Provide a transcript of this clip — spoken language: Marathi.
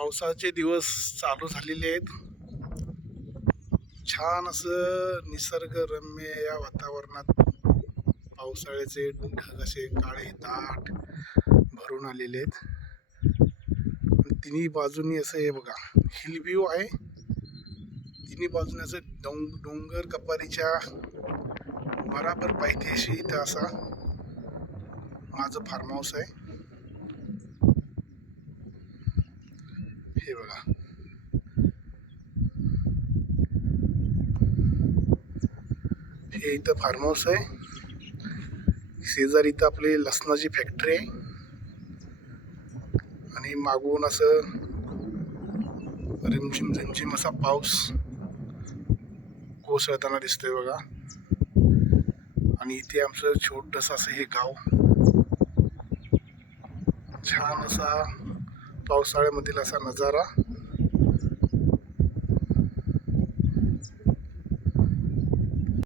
पावसाचे दिवस चालू झालेले आहेत. छान असं निसर्गरम्य या वातावरणात पावसाळ्याचे ढग असे काळे दाट भरून आलेले आहेत. तिन्ही बाजूनी असं हे बघा, हिल व्ह्यू आहे. तिन्ही बाजूने असं डोंगर कपारीच्या बराबर पायथ्याशी इथं असा माझं फार्म हाऊस आहे. हे बघा, हे इथं फार्म हाऊस आहे. शेजारी इथं आपली लसणाची फॅक्टरी आहे आणि मागून असं रिमझिम रिमझिम असा पाऊस कोसळताना दिसतोय बघा. आणि इथे आमचं छोटंसं असं हे गाव, छान असा पावसाळ्यामधील असा नजारा.